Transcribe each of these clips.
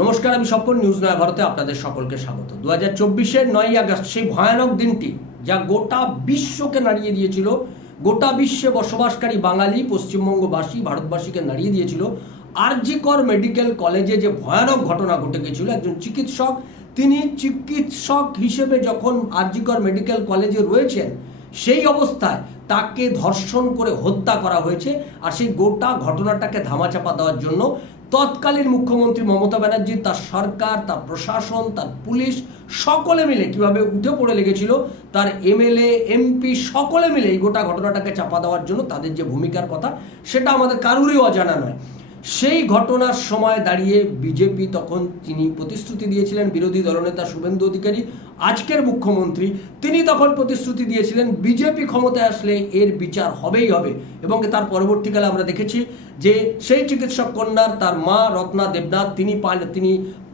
নমস্কার, আমি স্বপন। নিউজ নয়া ভারতে আপনাদের সকলকে স্বাগত। 2024-এর 9ই আগস্ট, সেই ভয়ানক দিনটি যা গোটা বিশ্বকে নাড়িয়ে দিয়েছিল, গোটা বিশ্বে বসবাসকারী বাঙালি, পশ্চিমবঙ্গবাসী, ভারতবাসীকে নাড়িয়ে দিয়েছিল। আরজি কর মেডিকেল কলেজে যে ভয়ানক ঘটনা ঘটে গেছিল, একজন চিকিৎসক, তিনি চিকিৎসক হিসেবে যখন আরজি কর মেডিকেল কলেজে রয়েছেন, সেই অবস্থায় তাকে ধর্ষণ করে হত্যা করা হয়েছে। আর সেই গোটা ঘটনাটাকে ধামাচাপা দেওয়ার জন্য তৎকালীন মুখ্যমন্ত্রী মমতা ব্যানার্জি, তার সরকার, তার প্রশাসন, তার পুলিশ সকলে মিলে কিভাবে উঠে পড়ে লেগেছিল, তার এমএলএ এমপি সকলে মিলে এই গোটা ঘটনাটাকে চাপা দেওয়ার জন্য তাদের যে ভূমিকার কথা, সেটা আমাদের কারুরই অজানা নয়। সেই ঘটনার সময় দাঁড়িয়ে বিজেপি, তখন তিনি প্রতিশ্রুতি দিয়েছিলেন, বিরোধী দলনেতা শুভেন্দু অধিকারী, আজকের মুখ্যমন্ত্রী, তিনি তখন প্রতিশ্রুতি দিয়েছিলেন বিজেপি ক্ষমতায় আসলে এর বিচার হবেই হবে। এবং তার পরবর্তীকালে আমরা দেখেছি যে সেই চিকিৎসক কন্যার তার মা রত্না দেবনাথ, তিনি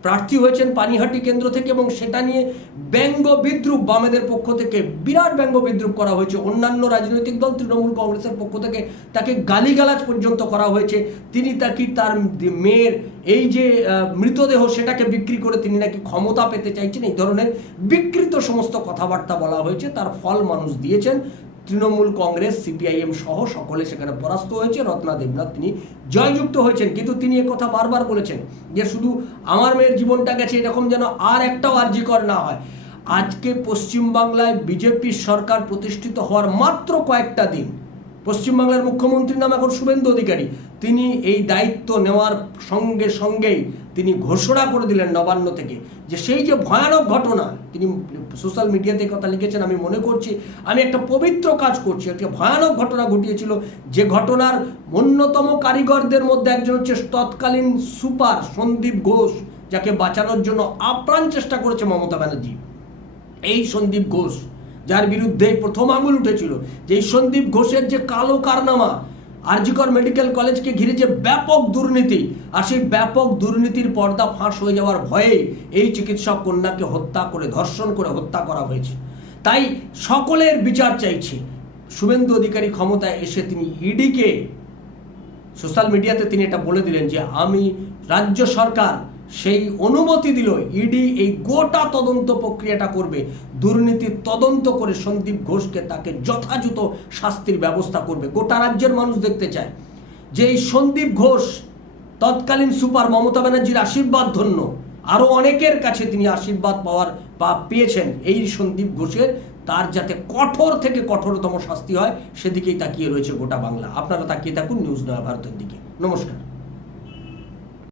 প্রার্থী হয়েছেন পানিহাটি কেন্দ্র থেকে, এবং সেটা নিয়ে ব্যঙ্গ বিদ্রুপ বামেদের পক্ষ থেকে বিরাট ব্যঙ্গ বিদ্রুপ করা হয়েছে। অন্যান্য রাজনৈতিক দল, তৃণমূল কংগ্রেসের পক্ষ থেকে তাকে গালিগালাজ পর্যন্ত করা হয়েছে। তিনি তাকে তার মেয়ের এই যে মৃতদেহ, সেটাকে বিক্রি করে তিনি নাকি ক্ষমতা পেতে চাইছেন, এই ধরনের বিকৃত সমস্ত কথাবার্তা বলা হয়েছে। তার ফল মানুষ দিয়েছেন। তৃণমূল কংগ্রেস, সিপিআইএম সহ সকলে সেখানে পরাস্ত হয়েছে। রত্না দেবনাথ তিনি জয়যুক্ত হয়েছেন। কিন্তু তিনি একথা বারবার বলেছেন যে শুধু আমার মেয়ের জীবনটা গেছে, এরকম যেন আর একটাও আরজি কর না হয়। আজকে পশ্চিমবাংলায় বিজেপির সরকার প্রতিষ্ঠিত হওয়ার মাত্র কয়েকটা দিন, পশ্চিমবাংলার মুখ্যমন্ত্রীর নাম এখন শুভেন্দু অধিকারী। তিনি এই দায়িত্ব নেওয়ার সঙ্গে সঙ্গেই তিনি ঘোষণা করে দিলেন নবান্ন থেকে যে সেই যে ভয়ানক ঘটনা, তিনি সোশ্যাল মিডিয়াতে কথা লিখেছেন, আমি মনে করছি আমি একটা পবিত্র কাজ করছি। একটা ভয়ানক ঘটনা ঘটিয়েছিল, যে ঘটনার অন্যতম কারিগরদের মধ্যে একজন হচ্ছে তৎকালীন সুপার সন্দীপ ঘোষ, যাকে বাঁচানোর জন্য আপ্রাণ চেষ্টা করেছে মমতা ব্যানার্জি। এই সন্দীপ ঘোষ, যার বিরুদ্ধে প্রথম আঙুল উঠেছিল, যে সন্দীপ ঘোষের যে কালো কারনামা, আরজি কর মেডিকেল কলেজকে ঘিরে যে ব্যাপক দুর্নীতি, আর সেই ব্যাপক দুর্নীতির পর্দা ফাঁস হয়ে যাওয়ার ভয়ে এই চিকিৎসক কন্যাকে হত্যা করে, ধর্ষণ করে হত্যা করা হয়েছে। তাই সকলের বিচার চাইছে। শুভেন্দু অধিকারী ক্ষমতায় এসে তিনি ইডিকে, সোশ্যাল মিডিয়াতে তিনি এটা বলে দিলেন যে আমি, রাজ্য সরকার সেই অনুমতি দিল, ইডি এই গোটা তদন্ত প্রক্রিয়াটা করবে, দুর্নীতির তদন্ত করে সন্দীপ ঘোষকে, তাকে যথাযথ শাস্তির ব্যবস্থা করবে। গোটা রাজ্যের মানুষ দেখতে চায় যে এই সন্দীপ ঘোষ তৎকালীন সুপার মমতা ব্যানার্জির আশীর্বাদ ধন্য, আরও অনেকের কাছে তিনি আশীর্বাদ পেয়েছেন এই সন্দীপ ঘোষের, তার যাতে কঠোর থেকে কঠোরতম শাস্তি হয়, সেদিকেই তাকিয়ে রয়েছে গোটা বাংলা। আপনারা তাকিয়ে থাকুন নিউজ নয়া ভারতের দিকে। নমস্কার।